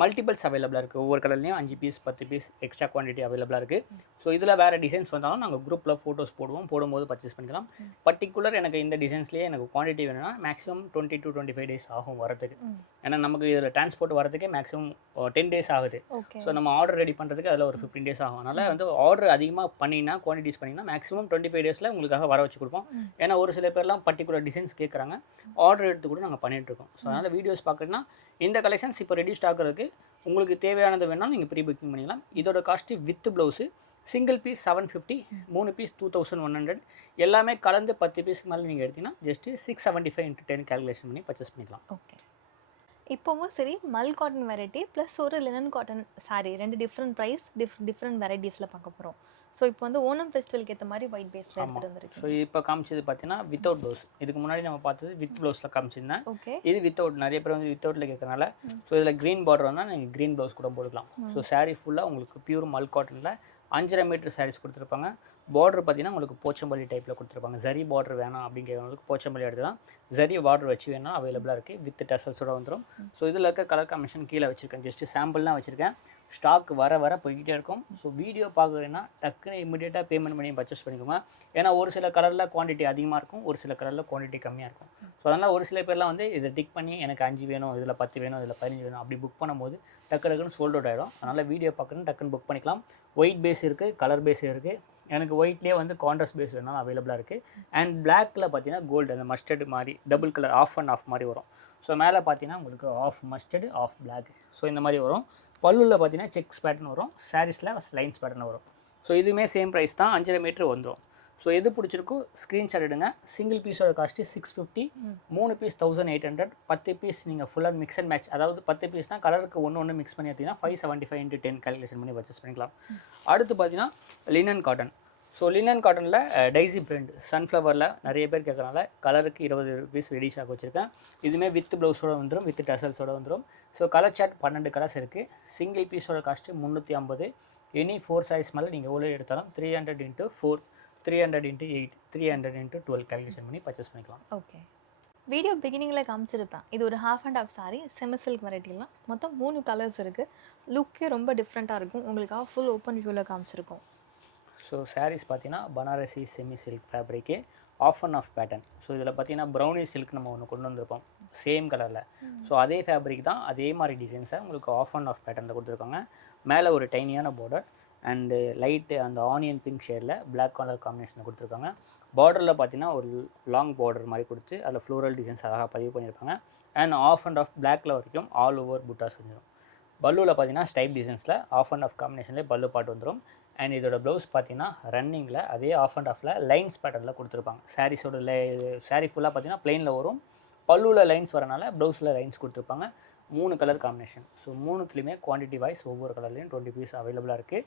மல்டிபிள்ஸ் அவைலபிளாக இருக்குது. ஒவ்வொரு கலர்லேயும் 5 பீஸ் 10 பீஸ் எக்ஸ்ட்ரா குவான்டிட்டி அவைலபிளாக இருக்குது. ஸோ இதில் வேறு டிசைன்ஸ் வந்தாலும் நாங்கள் குரூப்பில் ஃபோட்டோஸ் போடும்போது பர்ச்சேஸ் பண்ணிக்கலாம். பர்டிகுலர் எனக்கு இந்த டிசைன்ஸ்லேயே எனக்கு குவான்டிட்டி வேணும்னா மேக்ஸிமம் 20 to 25 டேஸ் ஆகும் வரதுக்கு. ஏன்னா நமக்கு இதில் டிரான்ஸ்போர்ட் வரதுக்கே மேக்ஸிமம் 10 டேஸ் ஆகுது. ஸோ நம்ம ஆர்டர் ரெடி பண்ணுறதுக்கு அதில் ஒரு 15 டேஸ் ஆகும். அதனால் வந்து ஆர்டர் அதிகமாக பண்ணினா குவான்டிட்டிஸ் பண்ணிங்கன்னா மேக்ஸிமம் 25 டேஸில் உங்களுக்காக வர வச்சு கொடுப்போம். ஏன்னா ஒரு சில பேர்லாம் பர்டிகுலர் டிசைன்ஸ் கேட்குறாங்க, ஆர்டர் எடுத்து கூட நாங்கள் பண்ணிகிட்ருக்கோம். ஸோ அதனால் வீடியோஸ் பார்க்குறதுனா இந்த கலெக்ஷன்ஸ் இப்போ ரெடி ஸ்டாக் இருக்குது. உங்களுக்கு தேவையானது வேணாலும் நீங்கள் ப்ரீ புக்கிங் பண்ணிக்கலாம். இதோட cost with blouse single piece 750, 3 பீஸ் 2100, எல்லாமே கலந்து 10 பீஸ்க்கு மேலே நீங்கள் எடுத்தீங்கன்னா ஜஸ்ட்டு 675 × 10 கால்குலேஷன் பண்ணி பர்ச்சேஸ் பண்ணிக்கலாம். ஓகே. இப்போவும் சரி, மல் காட்டன் வெரைட்டி ப்ளஸ் ஒரு linen cotton sari, 2 different price different வெரைட்டிஸில் பார்க்க போகிறோம். ஸோ இப்போ வந்து ஓணம் ஃபெஸ்டிவலுக்கு ஏற்ற மாதிரி ஒயிட் பேஸில் எடுத்துகிட்டு வந்துருக்கு. ஸோ இப்போ காமிச்சது பார்த்தீங்கன்னா வித்தவுட் ப்ளவுஸ். இதுக்கு முன்னாடி நம்ம பார்த்தது வித் ப்ளவுஸில் காமிச்சிருந்தேன். ஓகே. இது வித்தவுட். நிறைய பேர் வந்து வித்தவுட்டில் கேட்கறனால ஸோ இதில் க்ரீன் பார்டர் வந்தால் நீங்கள் க்ரீன் ப்ளவுஸ் கூட போட்டுக்கலாம். ஸோ சாரீ ஃபுல்லாக உங்களுக்கு பியூர் மல் காட்டனில் 5.5 மீட்டர் சாரீஸ் கொடுத்துருப்பாங்க. பார்டர் பார்த்தீங்கன்னா உங்களுக்கு போச்சம்பள்ளி டைப்பில் கொடுத்துருப்பாங்க. ஜரி பார்டர் வேணாம் அப்படிங்கிறவங்களுக்கு போச்சம்பள்ளி எடுத்துலாம். ஜரி பார்டர் வச்சு வேணால் அவைலபிளாக இருக்குது. வித் டசல்ஸோட வந்துடும். ஸோ இதில் இருக்க கலர் காம்பினேஷன் கீழே வச்சுருக்கேன். ஜஸ்ட்டு சாம்பிள் தான் வச்சுருக்கேன். ஸ்டாக் வர போய்கிட்டே இருக்கும். ஸோ வீடியோ பார்க்குறேன்னா டக்குன்னு இமீடியட்டாக பேமெண்ட் பண்ணி பர்ச்சேஸ் பண்ணிக்கோங்க. ஏன்னா ஒரு சில கலரில் குவான்டிட்டி அதிகமாக இருக்கும், ஒரு சில கலரில் குவான்டிட்டி கம்மியாக இருக்கும். ஸோ அதனால் ஒரு சில பேர்லாம் வந்து இதை டிக் பண்ணி எனக்கு 5 வேணும், இதில் 10 வேணும், இதில் 15 வேணும் அப்படி புக் பண்ணும்போது டக்குன்னு சோல்ட் அவுட் ஆகிடும். அதனால் வீடியோ பார்க்குறேன்னு டக்குன்னு புக் பண்ணிக்கலாம். ஒயிட் பேஸ் இருக்குது, கலர் பேஸ் இருக்குது. எனக்கு ஒயிட்லேயே வந்து கான்ட்ராஸ்ட் பேஸ் வேணாலும் அவைலபிளாக இருக்குது. அண்ட் பிளாக்கில் பார்த்தீங்கன்னா கோல்டு, அந்த மஸ்டர்டு மாதிரி double colour half and half மாதிரி வரும். ஸோ மேலே பார்த்தீங்கன்னா உங்களுக்கு half mustard half black. So இந்த மாதிரி வரும். பல்லுவில் பார்த்தீங்கன்னா செக்ஸ் பேட்டர்ன் வரும். சாரீஸில் லைன்ஸ் பேட்டர்ன் வரும். ஸோ இதுவுமே சேம் ப்ரைஸ் தான், 5.5 மீட்டர் வந்துடும். ஸோ எது பிடிச்சிருக்கோ ஸ்க்ரீன்ஷாட் எடுங்க. சிங்கிள் பீஸோட காஸ்ட்டு 650, 3 பீஸ் 1800, 10 பீஸ் நீங்கள் ஃபுல்லாக மிக்ஸ் அண்ட் மேட்ச், அதாவது 10 பீஸ்னால் கலருக்கு ஒன்று மிக்ஸ் பண்ணி எடுத்திங்கன்னா 575 × 10 கால்குலேஷன் பண்ணி பர்ச்சேஸ் பண்ணிக்கலாம். அடுத்து பார்த்தீங்கன்னா லினன் காட்டன். ஸோ லினன் காட்டனில் டைசி பிரிண்ட் சன்ஃப்ளவரில் நிறைய பேர் கேட்குறனால கலருக்கு 20 பீஸ் ரெடி ஸ்டாக் வச்சுருக்கேன். இதுவுமே வித் ப்ளவுஸோட வந்துடும், வித் டசல்ஸோட வந்துடும். ஸோ கலர் சார்ட் 12 கலர்ஸ் இருக்குது. சிங்கிள் பீஸோட காஸ்ட்டு 350. எனி 4 சைஸ் மேலே நீங்கள் எவ்வளோ எடுத்தாலும் 300 × 4, 300 × 8, 300 × 12 கால்குலேஷன் பண்ணி பர்ச்சேஸ் பண்ணிக்கலாம். ஓகே. வீடியோ பிகினிங்கில் காமிச்சிருப்பேன். இது ஒரு half and half sari, semi silk வெரைட்டிலாம் மொத்தம் 3 கலர்ஸ் இருக்குது. லுக்கே ரொம்ப டிஃப்ரெண்ட்டாக இருக்கும். உங்களுக்காக ஃபுல் ஓப்பன் வியூவில் காமிச்சிருக்கோம். ஸோ சாரீஸ் பார்த்தீங்கன்னா Banarasi semi silk fabric half and half pattern. So இதில் பார்த்தீங்கன்னா ப்ரௌனி சில்க் நம்ம ஒன்று கொண்டு வந்திருப்போம் சேம் கலரில். ஸோ அதே ஃபேப்ரிக் தான், அதே மாதிரி டிசைன்ஸை உங்களுக்கு ஆஃப் அண்ட் ஆஃப் பேட்டர்னில் கொடுத்துருக்காங்க. மேலே ஒரு டைனியான பார்டர் அண்டு லைட்டு அந்த ஆனியன் பிங்க் ஷேடில் பிளாக் கலர் காம்பினேஷனில் கொடுத்துருக்காங்க. பார்டரில் பார்த்தீங்கன்னா ஒரு லாங் பார்டர் மாதிரி கொடுத்து அதில் ஃப்ளோரல் டிசைன்ஸ் அழகாக பதிவு பண்ணியிருப்பாங்க. அண்ட் ஆஃப் அண்ட் ஆஃப் பிளாக்கில் வரைக்கும் ஆல் ஓவர் புட்டாஸ் வந்துடும். பல்லுவில் பார்த்தீங்கன்னா ஸ்டைப் டிசைன்ஸில் ஆஃப் அண்ட் ஆஃப் காம்பினேஷன்லேயே பல்லு பாட்டு வந்துடும். அண்ட் இதோட ப்ளவுஸ் பார்த்தீங்கன்னா ரன்னிங்கில் அதே ஆஃப் அண்ட் ஆஃபில் லைன்ஸ் பேட்டர்னில் கொடுத்துருப்பாங்க. சாரீஸோட சாரீ ஃபுல்லாக பார்த்தீங்கன்னா ப்ளெயினில் வரும். பல்லுவில் லைன்ஸ் வரனால ப்ளவுஸில் லைன்ஸ் கொடுத்துருப்பாங்க. 3 கலர் காம்பினேஷன். ஸோ 3த்துலேயுமே குவான்டிட்டி வைஸ் ஒவ்வொரு கலர்லேயும் 20 பீஸ் அவைலபிளாக இருக்குது.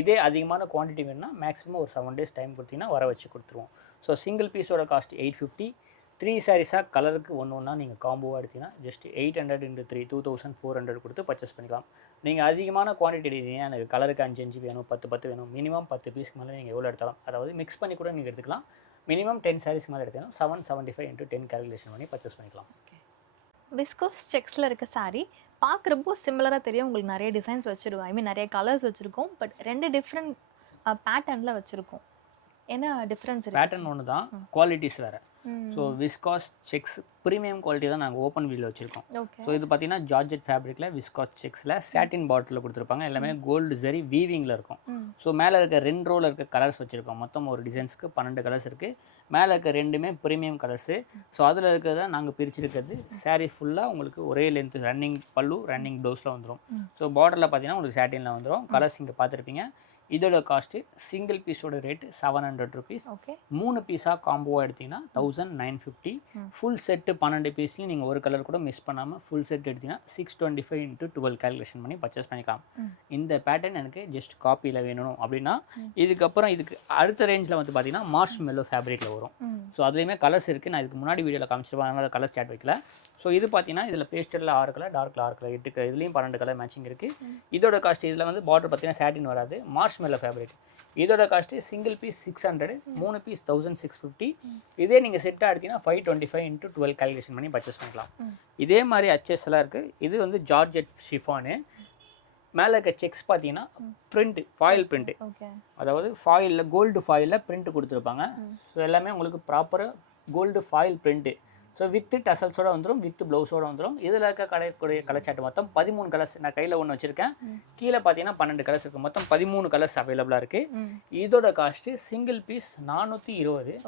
இதே அதிகமான குவான்டிட்டி வேணும்னா மேக்ஸிமம் ஒரு 7 டேஸ் டைம் கொடுத்தீங்கன்னா வர வச்சு கொடுத்துருவோம். ஸோ சிங்கிள் பீஸோட காஸ்ட் 850. 3 சாரீஸாக கலருக்கு ஒன்றா நீங்கள் காம்போவாக எடுத்தீங்கன்னா ஜஸ்ட் 800 × 3, 2400 கொடுத்து பர்ச்சேஸ் பண்ணிக்கலாம். நீங்கள் அதிகமான குவான்டிட்டி எடுத்தீங்கன்னா எனக்கு கலருக்கு 5 வேணும், 10 வேணும், மினிமம் 10 பீஸ்க்கு மேலே நீங்கள் எவ்வளோ எடுத்தாலும், அதாவது மிக்ஸ் பண்ணி கூட நீங்கள் எடுத்துக்கலாம். மினிமம் 10 சாரீஸ்க்கு மேலே எடுத்தீங்கன்னா 775 × 10 கால்குலேஷன் பண்ணி பர்ச்சேஸ் பண்ணிக்கலாம். ஓகே. விஸ்கோஸ் செக்ஸில் இருக்க சாரீ பார்க்குறப்போ சிமிலராக தெரியும். உங்களுக்கு நிறைய டிசைன்ஸ் வச்சுருக்கோம், நிறைய கலர்ஸ் வச்சுருக்கோம். பட் 2 டிஃப்ரெண்ட் பேட்டர்னில் வச்சுருக்கோம். என்ன டிஃப்ரென்ஸ் இருக்கு? பேட்டர்ன் ஒன்று தான், குவாலிட்டிஸ் வேறு. So viscose sex premium quality தான் நாங்கள் ஓப்பன் வீலில் வச்சுருக்கோம். ஓகே. ஸோ இது பார்த்தீங்கன்னா ஜார்ஜெட் ஃபேப்ரிக்கில் விஸ்காஸ் செக்ஸில் சாட்டின் பாட்டில் கொடுத்துருப்பாங்க. எல்லாமே கோல்டு சரி வீவிங்கில் இருக்கும். ஸோ மேலே இருக்க 2 ரோவில் இருக்க கலர்ஸ் வச்சுருக்கோம். மொத்தம் ஒரு டிசைன்ஸ்க்கு 12 கலர்ஸ் இருக்குது. மேலே இருக்க 2மே ப்ரீமியம் கலர்ஸு. ஸோ அதில் இருக்கிறத நாங்கள் பிரிச்சிருக்கிறது சாரீ ஃபுல்லாக உங்களுக்கு ஒரே லென்த்து ரன்னிங் பல்லு ரன்னிங் ப்ளவுஸில் வந்துடும். ஸோ பார்டரில் பார்த்தீங்கன்னா உங்களுக்கு சாட்டினில் வந்துடும். கலர்ஸ் இங்கே பார்த்துருப்பீங்க. இதோட காஸ்ட்டு சிங்கிள் பீஸோட ரேட்டு 700 ருபீஸ். ஓகே. 3 பீஸாக காம்போவாக எடுத்திங்கன்னா 1950. ஃபுல் செட்டு 12 பீஸ்லையும் நீங்கள் ஒரு கலர் கூட மிஸ் பண்ணாமல் ஃபுல் செட் எடுத்திங்கன்னா 625 × 12 கால்குலேஷன் பண்ணி பர்ச்சேஸ் பண்ணிக்கலாம். இந்த பேட்டர்ன் எனக்கு ஜஸ்ட் காப்பியில் வேணும் அப்படின்னா இதுக்கப்புறம் இதுக்கு அடுத்த ரேஞ்சில் வந்து பார்த்தீங்கன்னா மார்ஷ் மெல்லோ ஃபேப்ரிக்கில் வரும். ஸோ அதுலேயுமே கலர்ஸ் இருக்குது. நான் இதுக்கு முன்னாடி வீடியோவில் காமிச்சிருப்பேன், அதனால் கலர் ஸ்டார்ட் வைக்கல. ஸோ இது பார்த்தீங்கன்னா இதில் பேஸ்டலில் 6 கலர், டார்க்கில் 6 கலர், 8 இதுலேயும் 12 கலர் மேட்சிங் இருக்குது. இதோட காஸ்ட் இதில் வந்து பார்டர் பார்த்தீங்கன்னா சாட்டின் வராது, மார்ஷ் மெல்லோ ஃபேப்ரிக். இதோட காஸ்ட்டு சிங்கிள் பீஸ் 600, 3 பீஸ் 1650. இதே நீங்கள் செட்டாக எடுத்தீங்கன்னா 525 × 12 கால்குலேஷன் பண்ணி பர்ச்சேஸ் பண்ணிக்கலாம். இதே மாதிரி அச்சஸ் எல்லாம் இருக்குது. இது வந்து ஜார்ஜெட் ஷிஃபானு. மேலே இருக்க செக்ஸ் பார்த்தீங்கன்னா பிரிண்ட்டு, ஃபாயில் பிரிண்ட்டு. அதாவது ஃபாயிலில் கோல்டு ஃபாயிலில் பிரிண்ட் கொடுத்துருப்பாங்க. ஸோ எல்லாமே உங்களுக்கு ப்ராப்பராக gold foil print. So with டசல்ஸோட வந்துடும், வித்து ப்ளவுஸோடு வந்துடும். இதில் இருக்க கடைக்கூடிய கலர் சார்ட் மொத்தம் 13 கலர்ஸ். நான் கையில் ஒன்று வச்சுருக்கேன், கீழே பார்த்தீங்கன்னா 12 கலர்ஸ் இருக்குது. மொத்தம் 13 கலர்ஸ் அவைலபிளாக இருக்குது. இதோட காஸ்ட்டு சிங்கிள் பீஸ் 420.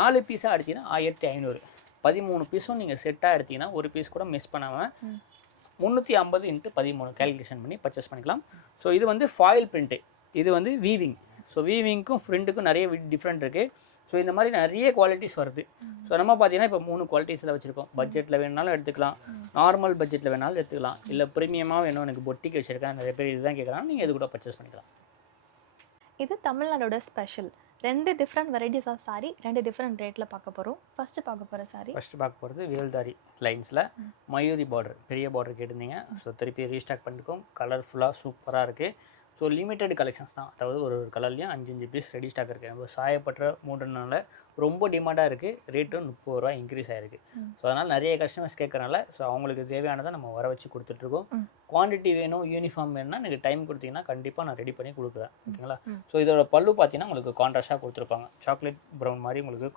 4 பீஸாக எடுத்தீங்கன்னா 1500. 13 பீஸும் நீங்கள் செட்டாக எடுத்தீங்கன்னா ஒரு பீஸ் கூட மிஸ் பண்ணாமல் 350 × 13 கால்குலேஷன் பண்ணி பர்ச்சேஸ் பண்ணிக்கலாம். ஸோ இது வந்து ஃபாயில் பிரிண்ட்டு, இது வந்து வீவிங். ஸோ வீவிங்க்கும் ஃப்ரிண்ட்டுக்கும் நிறைய டிஃப்ரெண்ட் இருக்குது. ஸோ இந்த மாதிரி நிறைய குவாலிட்டிஸ் வருது. ஸோ நம்ம பார்த்தீங்கன்னா இப்போ 3 குவாலிட்டிஸில் வச்சுருக்கோம். பட்ஜெட்டில் வேணுனாலும் எடுத்துக்கலாம், நார்மல் பட்ஜெட்டில் வேணாலும் எடுத்துக்கலாம், இல்லை ப்ரீமியமாக வேணும் எனக்கு பொட்டிக்கு வச்சுருக்கேன் நிறைய பேர் இதுதான் கேட்குறாங்க, நீங்கள் இது கூட பர்ச்சேஸ் பண்ணிக்கலாம். இது தமிழ்நாடோட special. 2 different varieties of sari 2 different ரேட்டில் பார்க்க போகிறோம். ஃபஸ்ட்டு பார்க்க போகிறது வேல்தாரி லைன்ஸில் மயூரி பார்டர், பெரிய பார்டர் கேட்டிருந்தீங்க. ஸோ திருப்பி ரீஸ்டாக் பண்ணிருக்கோம். கலர்ஃபுல்லாக சூப்பராக இருக்குது. ஸோ லிமிட்டட் கலெக்ஷன்ஸ் தான், அதாவது ஒரு கலர்லேயும் 5 பீஸ் ரெடி ஸ்டாக் இருக்குது. நம்ம சாயப்பட்ட மூடனால ரொம்ப டிமாண்டாக இருக்குது. ரேட்டும் 30 ரூபா இன்க்ரீஸ் ஆகிருக்கு. ஸோ அதனால் நிறைய கஸ்டமர்ஸ் கேட்குறனால ஸோ அவங்களுக்கு தேவையானதை நம்ம வர வச்சு கொடுத்துட்ருக்கோம். குவான்டிட்டி வேணும், யூனிஃபார்ம் வேணும்னா நீங்கள் டைம் கொடுத்தீங்கன்னா கண்டிப்பாக நான் ரெடி பண்ணி கொடுக்குறேன். ஓகேங்களா? ஸோ இதோட பல்லு பார்த்தீங்கன்னா உங்களுக்கு கான்ட்ராஸ்டாக கொடுத்துருப்பாங்க, சாக்லேட் ப்ரௌன் மாதிரி உங்களுக்கு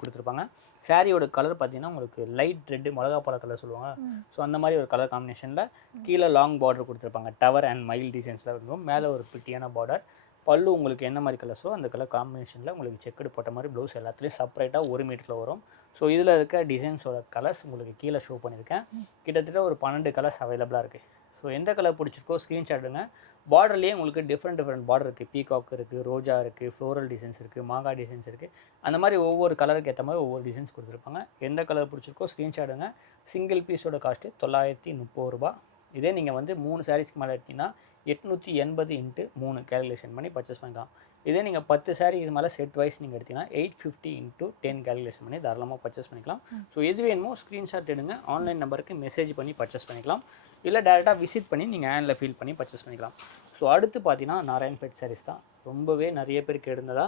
கொடுத்துருப்பாங்க. சாரியோட கலர் பார்த்தீங்கன்னா உங்களுக்கு லைட் ரெட்டு, மிளகாப்பழ கலர் சொல்லுவாங்க. ஸோ அந்த மாதிரி ஒரு கலர் காம்பினேஷனில் கீழே லாங் பார்டர் கொடுத்துருப்பாங்க, டவர் அண்ட் மைல் டிசைன்ஸில் இருக்கும். மேலே ஒரு பிட்டியான பார்டர். பல்லு உங்களுக்கு என்ன மாதிரி கலர்ஸோ அந்த கலர் காம்பினேஷனில் உங்களுக்கு செக்குடு போட்ட மாதிரி ப்ளவுஸ் எல்லாத்துலேயும் செப்பரேட்டாக 1 மீட்டரில் வரும். ஸோ இதில் இருக்க டிசைன்ஸோட கலர்ஸ் உங்களுக்கு கீழே ஷோ பண்ணியிருக்கேன். கிட்டத்தட்ட ஒரு 12 கலர்ஸ் அவைலபிளாக இருக்குது. ஸோ எந்த கலர் பிடிச்சிருக்கோ ஸ்க்ரீன்ஷாட் எடுங்க. பார்டர்லேயே உங்களுக்கு டிஃப்ரெண்ட் பார்டர் இருக்குது. பீகாக் இருக்குது, ரோஜா இருக்குது, ஃப்ளோரல் டிசைன்ஸ் இருக்குது, மாங்காய் டிசைன்ஸ் இருக்குது. அந்த மாதிரி ஒவ்வொரு கலருக்கு ஏற்ற மாதிரி ஒவ்வொரு டிசைன்ஸ் கொடுத்துருப்பாங்க. எந்த கலர் பிடிச்சிருக்கோ ஸ்க்ரீன்ஷாட் எடுங்க. சிங்கிள் பீஸோட காஸ்ட்டு 930 ரூபா. இதே நீங்கள் வந்து 3 சாரீஸ்க்கு மேலே எடுத்தீங்கன்னா 880 × 3 கேல்குலேஷன் பண்ணி பர்ச்சேஸ் பண்ணிக்கலாம். இதே நீங்கள் 10 சாரீ இது மேலே செட் வைஸ் நீங்கள் எடுத்தீங்கன்னா 850 × 10 கேல்குலேஷன் பண்ணி தாராளமாக பர்ச்சேஸ் பண்ணிக்கலாம். ஸோ எது வேணுமோ ஸ்க்ரீன்ஷாட் எடுங்க, ஆன்லைன் நம்பருக்கு மெசேஜ் பண்ணி பர்ச்சேஸ் பண்ணிக்கலாம், இல்லை டேரெக்டாக விசிட் பண்ணி நீங்கள் ஹேண்டில் ஃபீல் பண்ணி பர்ச்சேஸ் பண்ணிக்கலாம். ஸோ அடுத்து பார்த்தீங்கன்னா நாராயண்பேட் சாரீஸ் தான் ரொம்பவே நிறைய பேருக்கு இருந்ததா.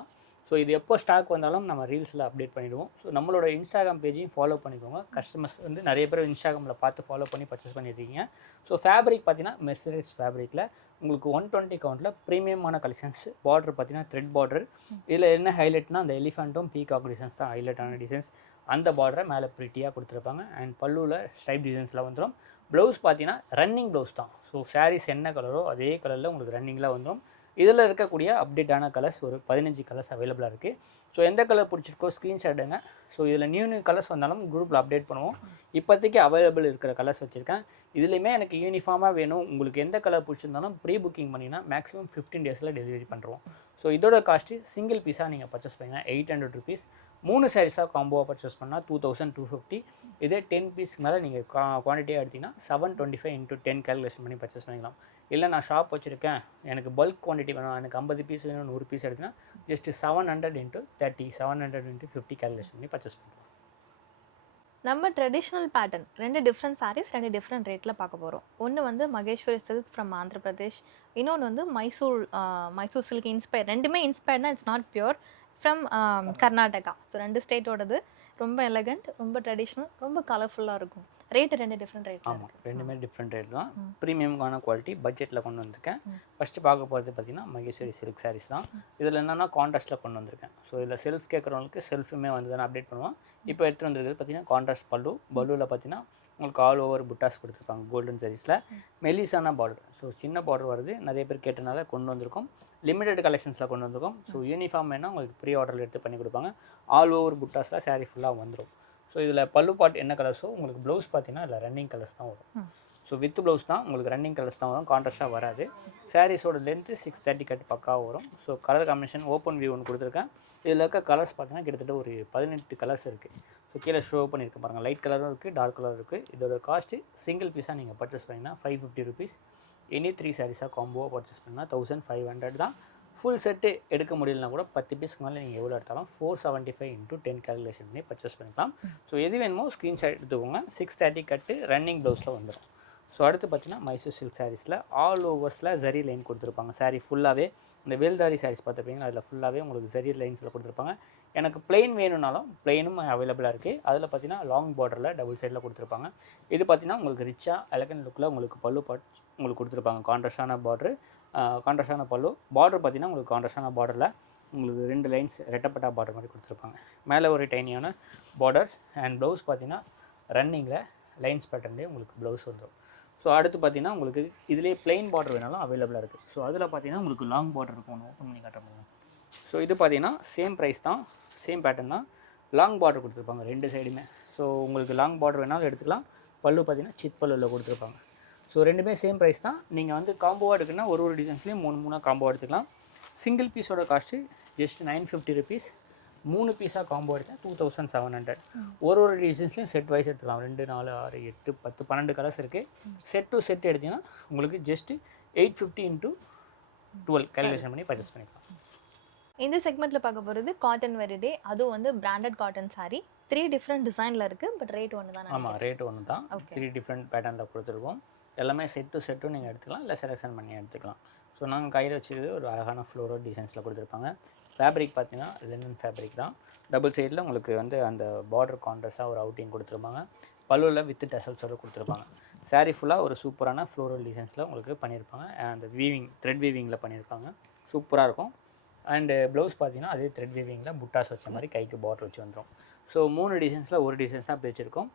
ஸோ இது எப்போ ஸ்டாக் வந்தாலும் நம்ம ரீல்ஸில் அப்டேட் பண்ணிவிடுவோம். ஸோ நம்மளோட இன்ஸ்டாகிராம் பேஜையும் ஃபாலோ பண்ணிக்கோங்க. கஸ்டமர்ஸ் வந்து நிறைய பேர் இன்ஸ்டாகிராமில் பார்த்து ஃபாலோ பண்ணி பர்ச்சேஸ் பண்ணியிருக்கீங்க. ஸோ ஃபேப்ரிக் பார்த்தீங்கன்னா மெர்சரைஸ் ஃபேப்ரிக்கில் உங்களுக்கு 120 கவுண்ட்டில் ப்ரீமியமான கலெக்ஷன்ஸ். பார்டர் பார்த்தீங்கன்னா த்ரெட் பார்டர். இதில் என்ன ஹைலைட்னா அந்த எலிஃபெண்ட்டும் பீகாக் டிசைன்ஸ் தான் ஹைலைட்டான டிசைன்ஸ். அந்த பார்டரை மேலே ப்ரிட்டியாக கொடுத்துருப்பாங்க. அண்ட் பல்லுவில் ஸ்ட்ரைப் டிசைன்ஸில் வந்துடும். ப்ளவுஸ் பார்த்தீங்கன்னா ரன்னிங் ப்ளவுஸ் தான். ஸோ சாரீஸ் என்ன கலரோ அதே கலரில் உங்களுக்கு ரன்னிங்கில் வந்துடும். இதில் இருக்கக்கூடிய அப்டேட்டான கலர்ஸ் ஒரு 15 கலர்ஸ் அவைலபிளாக இருக்குது. ஸோ எந்த கலர் பிடிச்சிருக்கோ ஸ்க்ரீன்ஷாட் எடுங்க. ஸோ இதில் நியூ கலர்ஸ் வந்தாலும் குரூப்பில் அப்டேட் பண்ணுவோம். இப்போதைக்கு அவைலபிள் இருக்கிற கலர்ஸ் வச்சுருக்கேன். இதுலேயுமே எனக்கு யூனிஃபார்மாக வேணும், உங்களுக்கு எந்த கலர் பிடிச்சிருந்தாலும் ப்ரீ புக்கிங் பண்ணிங்கன்னா மேக்ஸிமம் 15 டேஸில் டெலிவரி பண்ணுறோம். ஸோ இதோட காஸ்ட்டு சிங்கிள் பீஸாக நீங்கள் பர்ச்சேஸ் பண்ணிங்கன்னா 800 ருபீஸ். 3 சாரீஸாக காம்போவாக பர்ச்சேஸ் பண்ணால் 2250. இதே 10 பீஸ்க்கு மேலே நீங்கள் குவான்டிட்டியாக எடுத்திங்கன்னா 725 × 10 கேல்குலேஷன் பண்ணி பர்ச்சேஸ் பண்ணிக்கலாம். இல்லை நான் ஷாப் வச்சுருக்கேன், எனக்கு பல்க் குவான்டிட்டி வேணும், எனக்கு 50 பீஸ் வேணும், 100 பீஸ் எடுத்தினா ஜஸ்ட் 700 × 30, 700 × 50 கேல்குலேஷன் பண்ணி பர்ச்சேஸ் பண்ணுறோம். நம்ம traditional pattern 2 different sarees 2 different ரேட்டில் பார்க்க போகிறோம். ஒன்று வந்து மகேஸ்வரி சில்க் ஃப்ரம் ஆந்திர பிரதேஷ், இன்னொன்று வந்து மைசூர் சில்க் இன்ஸ்பயர். ரெண்டுமே இன்ஸ்பயர்னா it's not pure, from Karnataka. So 2 ஸ்டேட்டோடது. ரொம்ப எலகண்ட், ரொம்ப ட்ரெடிஷ்னல், ரொம்ப கலர்ஃபுல்லாக இருக்கும். ரேட் ரெண்டு டிஃப்ரெண்ட் ரேட். ஆமாம், ரெண்டுமே டிஃப்ரெண்ட் ரேட் தான். ப்ரீமியம்கான குவாலிட்டி பட்ஜெட்டில் கொண்டு வந்திருக்கேன். ஃபஸ்ட்டு பார்க்க போகிறது பார்த்தீங்கன்னா மகேஸ்வரி சில்க் சாரீஸ் தான். இதில் என்னென்னா கான்ட்ராஸ்ட்டில் கொண்டு வந்திருக்கேன். ஸோ இதில் செல்ஃப் கேட்குறவங்களுக்கு செல்ஃபுமே வந்து தானே அப்டேட் பண்ணுவோம். இப்போ எடுத்துகிட்டு வந்திருக்கிறது பார்த்தீங்கன்னா கான்ட்ராஸ்ட் பல்லுவில் பார்த்தீங்கன்னா உங்களுக்கு ஆல் ஓவர் புட்டாஸ் கொடுத்துருப்பாங்க கோல்டன் சாரீஸில். மெலிசான பார்டர், ஸோ சின்ன பார்டர் வருது, நிறைய பேர் கேட்டனால கொண்டு வந்திருக்கோம். லிமிடெட் கலெக்ஷன்ஸில் கொண்டு வந்திருக்கோம். ஸோ யூனிஃபார்ம் வேணால் உங்களுக்கு ப்ரீ ஆர்டரில் எடுத்து பண்ணி கொடுப்பாங்க. ஆல் ஓவர் புட்டாஸில் சாரீ ஃபுல்லாக வந்துடும். ஸோ இதில் பல்லு பாட் என்ன கலர்ஸோ உங்களுக்கு ப்ளவுஸ் பார்த்தீங்கன்னா இதில் ரன்னிங் கலர்ஸ் தான் வரும். ஸோ வித் ப்ளவுஸ் தான் உங்களுக்கு ரன்னிங் கலர்ஸ் தான் வரும், கான்ட்ராஸ்ட்டாக வராது. சாரீஸோட லென்த்து 630 கட் பக்காவாக வரும். So colour combination open view ஒன்று கொடுத்துருக்கேன். இதில் இருக்க கலர்ஸ் பார்த்தீங்கன்னா கிட்டத்தட்ட ஒரு 18 கலர்ஸ் இருக்குது. ஸோ கீழே ஷோ பண்ணியிருக்க பாருங்கள், லைட் கலரும் இருக்குது, டார்க் கலரும் இருக்குது. இதோட காஸ்ட்டு சிங்கிள் பீஸாக நீங்கள் பர்ச்சேஸ் பண்ணிங்கன்னா 550 ருபீஸ். எனி 3 சாரீஸாக காம்போவாக பர்ச்சேஸ் பண்ணிங்கன்னா 1500 தான். ஃபுல் செட்டு எடுக்க முடியலனா கூட 10 பீஸ்க்கு மேலே நீங்கள் எவ்வளோ எடுத்தாலும் 475 × 10 கேல்குலேஷன் பண்ணி பர்ச்சேஸ் பண்ணிக்கலாம். ஸோ எது வேணுமோ ஸ்க்ரீன்ஷாட் எடுத்துக்கோங்க. 630 கட்டு ரன்னிங் ப்ளவுஸில் வந்துடும். ஸோ அடுத்து பார்த்தீங்கன்னா மைசூர் சில்க் சாரீஸில் ஆல் ஓவர்ஸில் ஜரி லைன் கொடுத்துருப்பாங்க. சாரீ ஃபுல்லாகவே இந்த வேல்தாரி சாரீஸ் பார்த்துருப்பீங்க, அதில் ஃபுல்லாகவே உங்களுக்கு ஜரி லைன்ஸில் கொடுத்துருப்பாங்க. எனக்கு பிளெயின் வேணும்னாலும் பிளெயினும் அவைலபிளாக இருக்குது. அதில் பார்த்தீங்கன்னா லாங் பார்டரில் டபுள் சைடில் கொடுத்துருப்பாங்க. இது பார்த்தீங்கன்னா உங்களுக்கு ரிச்சாக எலகன் லுக்கில் உங்களுக்கு பல்லு பாட் உங்களுக்கு கொடுத்துருப்பாங்க. கான்ட்ராஸ்டான பார்டரு, கான்ட்ராஸ்டான பல்லு பார்டர் பார்த்தீங்கன்னா உங்களுக்கு கான்ட்ராஸ்டான பார்டரில் உங்களுக்கு 2 லைன்ஸ் ரெட்டப்பட்டா பார்டர் மாதிரி கொடுத்துருப்பாங்க. மேலே ஒரு டைனியான பார்டர்ஸ் அண்ட் ப்ளவுஸ் பார்த்தீங்கன்னா ரன்னிங்கில் லைன்ஸ் பேட்டர்ன்லேயே உங்களுக்கு ப்ளவுஸ் வந்துடும். ஸோ அடுத்து பார்த்தீங்கன்னா உங்களுக்கு இதிலே பிளெயின் பார்டர் வேணாலும் அவைலபிளாக இருக்குது. ஸோ அதில் பார்த்தீங்கன்னா உங்களுக்கு லாங் பார்டர் இருக்கும், ஓப்பன் பண்ணி காட்ட முடியும். ஸோ இது பார்த்தீங்கன்னா சேம் ப்ரைஸ் தான், சேம் பேட்டர்ன் தான். லாங் பார்டர் கொடுத்துருப்பாங்க 2 சைடுமே. ஸோ உங்களுக்கு லாங் பார்டர் வேணாலும் எடுத்துக்கலாம். பல்லு பார்த்தீங்கன்னா சிட் பல்லுவில் கொடுத்துருப்பாங்க. ஸோ ரெண்டுமே சேம் ப்ரைஸ் தான். நீங்கள் வந்து காம்போவாக எடுக்குன்னா ஒரு டிசைன்ஸ்லேயும் 3 காம்போவாக எடுத்துக்கலாம். சிங்கிள் பீஸோட காஸ்ட்டு ஜஸ்ட் 950 ருபீஸ். 3 பீஸாக காம்போ எடுத்தால் 2700. ஒரு டிசைன்ஸ்லையும் செட் வைஸ் எடுத்துக்கலாம். 2, 4, 6, 8, 10, 12 கலர்ஸ் இருக்குது. செட் டு செட் எடுத்திங்கன்னா உங்களுக்கு ஜஸ்ட்டு 850 × 12 கேல்குலேஷன் பண்ணி பர்ச்சேஸ் பண்ணிக்கலாம். இந்த செக்மெண்ட்டில் பார்க்க போகிறது காட்டன் வெரிடே, அதுவும் வந்து பிராண்டட் காட்டன் சாரீ. 3 டிஃப்ரெண்ட் டிசைனில் இருக்குது, பட் ரேட் ஒன்று தான். ஆமாம், ரேட் ஒன்று தான். 3 டிஃப்ரெண்ட் பேட்டர்னில் கொடுத்துருக்கோம். எல்லாமே செட் டு செட்டும் நீங்கள் எடுத்துக்கலாம், இல்லை செலெக்ஷன் பண்ணி எடுத்துக்கலாம். ஸோ நாங்கள் கையில் வச்சுருது ஒரு அழகான ஃப்ளோரல் டிசைன்ஸில் கொடுத்துருப்பாங்க. ஃபேப்ரிக் பார்த்தீங்கன்னா லினன் ஃபேப்ரிக் தான். டபுள் சைடில் உங்களுக்கு வந்து அந்த பார்டர் கான்ட்ராஸ்ட்டாக ஒரு அவுட்டிங் கொடுத்துருப்பாங்க. பல்லுவில் வித் டசல்ஸோடு கொடுத்துருப்பாங்க. சாரீ ஃபுல்லாக ஒரு சூப்பரான ஃப்ளோரல் டிசைன்ஸில் உங்களுக்கு பண்ணியிருப்பாங்க. அந்த வீவிங் த்ரெட் வீவிங்கில் பண்ணியிருப்பாங்க, சூப்பராக இருக்கும். அண்டு ப்ளவுஸ் பார்த்தீங்கன்னா அதே த்ரெட் வீவிங்கில் புட்டாஸ் வச்ச மாதிரி கைக்கு பார்டர் வச்சு வந்துடும். ஸோ 3 டிசைன்ஸில் ஒரு டிசைன்ஸ் தான் பிரிச்சிருக்கோம்.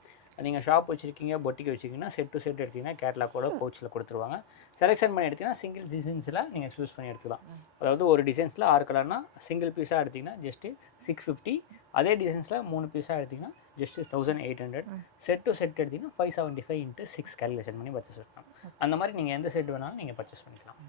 நீங்கள் ஷாப் வச்சுருக்கீங்க, பொட்டிக்கு வச்சுருக்கீங்கன்னா செட் டு செட் எடுத்திங்கன்னா கேட்லாக்கோட பவுச்சில் கொடுத்துருவாங்க. செலெக்ஷன் பண்ணி எடுத்திங்கன்னா சிங்கிள் டிசைன்ஸில் நீங்கள் சூஸ் பண்ணி எடுத்துக்கலாம். அதாவது ஒரு டிசைன்ஸில் 6 கலர்னா சிங்கிள் பீஸாக எடுத்திங்கன்னா ஜஸ்ட்டு 650. அதே டிசைன்ஸில் 3 பீஸாக எடுத்திங்கன்னா ஜஸ்ட்டு 1800. செட் டு செட் எடுத்திங்கன்னா 575 × 6 கேல்குலேஷன் பண்ணி பர்ச்சேஸ் பண்ணலாம். அந்த மாதிரி நீங்கள் எந்த செட் வேணாலும் நீங்கள் பர்ச்சேஸ் பண்ணிக்கலாம்.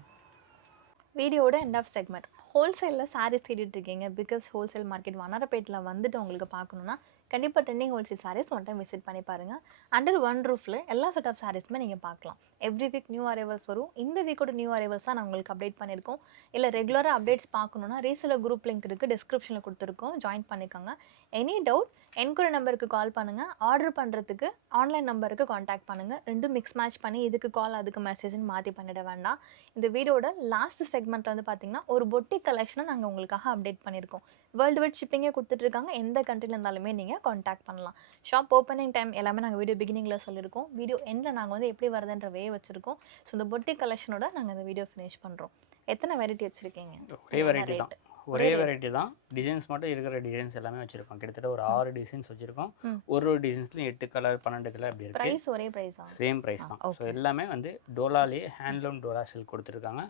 வீடியோட எண்ட் ஆஃப் செக்மெண்ட். ஹோல்சேலில் சாரீஸ் தேடிட்டு இருக்கீங்க, பிகாஸ் ஹோல்சேல் மார்க்கெட் வண்ணாரப்பேட்டில் வந்துட்டு உங்களுக்கு பார்க்கணுன்னா கண்டிப்பாக trending wholesale sarees one time visit பண்ணி பாருங்கள். அண்டர் ஒன் ரூஃபில் எல்லா செட் ஆஃப் சாரீஸுமே நீங்கள் பார்க்கலாம். எவ்ரி வீக் நியூ அரைவல்ஸ் வரும். இந்த வீக்கோட நியூ அரைவல்ஸ் தான் நான் உங்களுக்கு அப்டேட் பண்ணியிருக்கோம். இல்லை ரெகுலராக அப்டேட்ஸ் பார்க்கணுன்னா ரீசேலர் குரூப் லிங்க் இருக்குது, டிஸ்கிரிப்ஷனில் கொடுத்துருக்கோம், ஜாயின் பண்ணிக்கோங்க. எனி டவுட் என்கொயரி நம்பருக்கு கால் பண்ணுங்கள். ஆர்டர் பண்ணுறதுக்கு ஆன்லைன் நம்பருக்கு காண்டாக்ட் பண்ணுங்கள். ரெண்டும் மிக்ஸ் மேட்ச் பண்ணி இதுக்கு கால் அதுக்கு மெசேஜ்னு மாற்றி பண்ணிட வேண்டாம். இந்த வீடியோட லாஸ்ட் செக்மெண்ட்டில் வந்து பார்த்தீங்கன்னா ஒரு பொட்டிக் கலெக்ஷனை நாங்கள் உங்களுக்காக அப்டேட் பண்ணியிருக்கோம். வேர்ல்டு வைட் ஷிப்பிங்கே கொடுத்துட்ருக்காங்க. எந்த கண்ட்ரியில் இருந்தாலுமே நீங்கள் காண்டாக்ட் பண்ணலாம். ஷாப் ஓப்பனிங் டைம் எல்லாமே நாங்கள் வீடியோ பிகினிங்கில் சொல்லியிருக்கோம். வீடியோ எண்டில் நாங்கள் வந்து எப்படி வருதுன்ற வே வச்சுருக்கோம். ஸோ இந்த பொட்டிக் கலெக்ஷனோட நாங்கள் இந்த வீடியோ ஃபினிஷ் பண்ணுறோம். எத்தனை வெரைட்டி வச்சுருக்கீங்க? ஒரே வெரைட்டி தான். டிசைன்ஸ் மட்டும் இருக்கிற டிசைன்ஸ் எல்லாமே வச்சுருக்கோம். கிட்டத்தட்ட ஒரு 6 டிசைன்ஸ் வச்சுருக்கோம். ஒரு டிசைன்ஸ்லையும் 8 கலர் 12 கலர் அப்படி இருக்குது. ப்ரைஸ் ஒரே ப்ரைஸ் தான், சேம் ப்ரைஸ் தான். ஸோ எல்லாமே வந்து டோலாலேயே ஹேண்ட்லூம் டோலா சில்க் கொடுத்துருக்காங்க.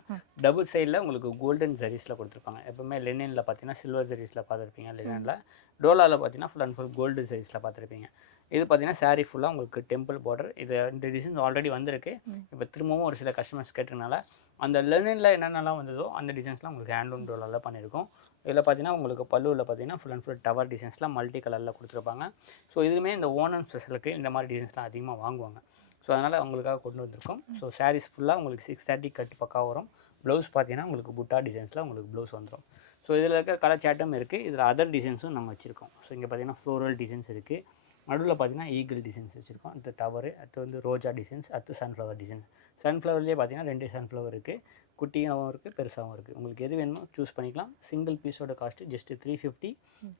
டபுள் சைடில் உங்களுக்கு கோல்டன் ஜெரிஸில் கொடுத்துருப்பாங்க. எப்பவுமே லெனினில் பார்த்தீங்கன்னா சில்வர் ஜெரிஸில் பார்த்துருப்பீங்க. லெனினில் டோலாவில் பார்த்தீங்கன்னா ஃபுல் அண்ட் ஃபுல் கோல்டு ஜெரிஸில் பார்த்துருப்பீங்க. இது பார்த்தீங்கன்னா சாரீ ஃபுல்லாக உங்களுக்கு டெம்பிள் பார்டர். இது இந்த டிசைன்ஸ் ஆல்ரெடி வந்திருக்கு. இப்போ திரும்பவும் ஒரு சில கஸ்டமர்ஸ் கேட்டதுனால அந்த லெனினில் என்னென்னலாம் வந்ததோ அந்த டிசைன்ஸ்லாம் உங்களுக்கு ஹேண்ட்லூம் டோலாவில் பண்ணியிருக்கோம். இதில் பார்த்தீங்கன்னா உங்களுக்கு பல்லுவில் பார்த்தீங்கன்னா ஃபுல் அண்ட் ஃபுல் டவர் டிசைன்ஸ்லாம் மல்டி கலரில் கொடுத்துருப்பாங்க. ஸோ இதுவுமே இந்த ஓணம் ஸ்பெஷலுக்கு இந்த மாதிரி டிசைன்ஸ்லாம் அதிகமாக வாங்குவாங்க. ஸோ அதனால் அவங்களுக்காக கொண்டு வந்திருக்கோம். ஸோ சாரீஸ் ஃபுல்லாக உங்களுக்கு 630 கட் பக்கா வரும். ப்ளவுஸ் பார்த்தீங்கன்னா உங்களுக்கு புட்டா டிசைன்ஸில் உங்களுக்கு ப்ளவுஸ் வந்துடும். ஸோ இதில் இருக்க கலர் சாட்டும் இருக்குது. இதில் அதர் டிசைன்ஸும் நாங்கள் வச்சுருக்கோம். ஸோ இங்கே பார்த்தீங்கன்னா ஃப்ளோரல் டிசைன்ஸ் இருக்குது. நடுவில் பார்த்தீங்கன்னா ஈகிள் டிசைன்ஸ் வச்சுருக்கோம். அடுத்து டவரு, அடுத்து வந்து ரோஜா டிசைன்ஸ், அடுத்து சன்ஃப்ளவர் டிசைன்ஸ். சன்ஃப்ளவர்லேயே பார்த்தீங்கன்னா 2 சன்ஃப்ளவர் இருக்குது, குட்டியாகவும் இருக்குது, பெருசாகவும் இருக்குது. உங்களுக்கு எது வேணுமோ சூஸ் பண்ணிக்கலாம். சிங்கிள் பீஸோட காஸ்ட்டு ஜஸ்ட் 350.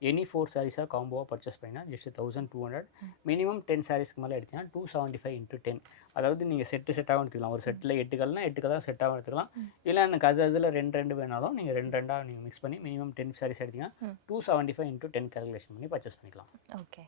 எனி 4 சாரீஸாக காம்போவாக பர்ச்சேஸ் பண்ணிங்கன்னா ஜஸ்ட் 1200. மினிமம் 10 சாரீஸ்க்கு மேலே எடுத்தீங்கன்னா 275 × 10. அதாவது நீங்கள் செட்டாகவும் எடுத்துக்கலாம். ஒரு செட்டில் 8 கல்னா 8 கலாக செட்டாகவும் எடுத்துக்கலாம். இல்லை எனக்கு அதில் 2 வேணாலும் நீங்கள் 2 நீங்கள் மிக்ஸ் பண்ணி மினிமம் 10 சாரீஸ் எடுத்தீங்கன்னா 275 × 10 கால்குலேஷன் பண்ணி பர்ச்சேஸ் பண்ணிக்கலாம். Okay.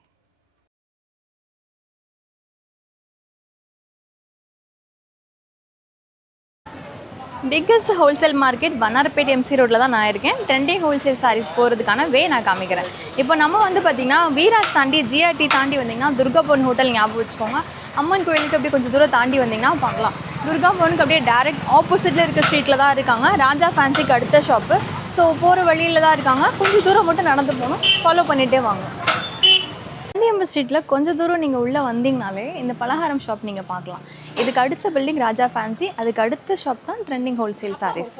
Biggest wholesale market Vannarapettai MC ரோட்டில் தான் நான் இருக்கேன். ட்ரெண்டிங் ஹோல்சேல் சாரீஸ் போகிறதுக்கான நான் காமிக்கிறேன். இப்போ நம்ம வந்து பார்த்திங்கன்னா வீராஸ் தாண்டி ஜிஆர்டி தாண்டி வந்திங்கன்னா துர்கா பவன் ஹோட்டல் ஞாபகம் வச்சுக்கோங்க. அம்மன் கோயிலுக்கு அப்படியே கொஞ்சம் தூரம் தாண்டி வந்திங்கன்னா பார்க்கலாம். துர்கா பவனுக்கு அப்படியே டேரெக்ட் ஆப்போசிட்டில் இருக்க ஸ்ட்ரீட்டில் தான் இருக்காங்க. ராஜா ஃபேன்சிக்கு அடுத்த ஷாப்பு. ஸோ போகிற வழியில் தான் இருக்காங்க. கொஞ்சம் தூரம் மட்டும் நடந்து போகணும். ஃபாலோ பண்ணிகிட்டே வாங்க. காந்தியம்பு ஸ்ட்ரீட்டில் கொஞ்சம் தூரம் நீங்கள் உள்ளே வந்தீங்கனாலே இந்த பலகாரம் ஷாப் நீங்கள் பார்க்கலாம். இதுக்கு அடுத்த பில்டிங் ராஜா ஃபேன்சி, அதுக்கு அடுத்த ஷாப் தான் trending wholesale sarees.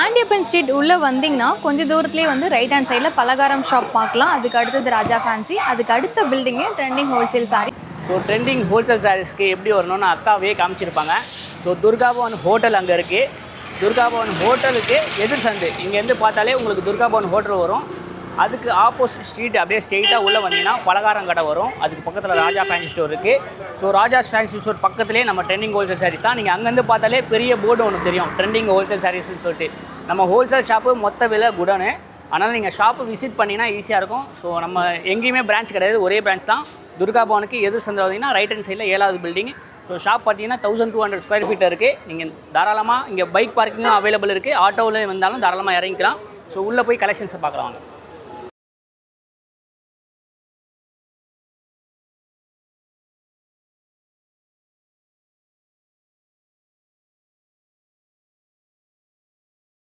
Andiyappan street உள்ளே வந்தீங்கன்னா கொஞ்சம் தூரத்துலேயே வந்து ரைட் ஹேண்ட் சைடில் பலகாரம் ஷாப் பார்க்கலாம். அதுக்கு அடுத்தது ராஜா ஃபேன்சி, அதுக்கு அடுத்த பில்டிங்கே trending wholesale sari. So trending wholesale சாரீஸ்க்கு எப்படி வரணும்னு அக்காவே காமிச்சிருப்பாங்க. ஸோ துர்கா பவன் ஹோட்டல் அங்கே இருக்குது. துர்கா பவன் ஹோட்டலுக்கு எதிர் சந்து இங்கேருந்து பார்த்தாலே உங்களுக்கு துர்கா பவன் ஹோட்டல் வரும். அதுக்கு ஆப்போசிட் ஸ்ட்ரீட் அப்படியே ஸ்ட்ரெயிட்டாக உள்ளே வந்தீங்கன்னா பலகாரம் கடை வரும். அதுக்கு பக்கத்தில் ராஜா ஃபேன்சி ஸ்டோர் இருக்குது. ஸோ ராஜா ஃபேன்சி ஸ்டோர் பக்கத்துலேயே நம்ம ட்ரெண்டிங் ஹோல்சேல் சாரீஸ் தான். நீங்கள் அங்கேருந்து பார்த்தாலே பெரிய போர்டு ஒன்று தெரியும், ட்ரெண்டிங் ஹோல்சேல் சாரீஸ்னு சொல்லிட்டு. நம்ம ஹோல்சேல் ஷாப்பு மொத்த விலை குடோனு. அதனால் நீங்கள் ஷாப்பு விசிட் பண்ணிங்கன்னா ஈஸியாக இருக்கும். ஸோ நம்ம எங்கேயுமே பிரான்ச் கிடையாது, ஒரே பிரான்ச் தான். துர்கா பவனுக்கு எதிர் சந்தில் வந்தீங்கன்னா ரைட் ஹேண்ட் சைடில் 7வது பில்டிங். ஸோ ஷாப் பார்த்தீங்கன்னா 1200 ஸ்கொயர் ஃபீட் இருக்குது. நீங்கள் தாராளமாக இங்கே பைக் பார்க்கிங்கும் அவைலபிள் இருக்குது. ஆட்டோவில் வந்தாலும் தாராளமாக இறங்கிக்கலாம். ஸோ உள்ளே போய் கலெக்ஷன்ஸை பார்க்கலாம்.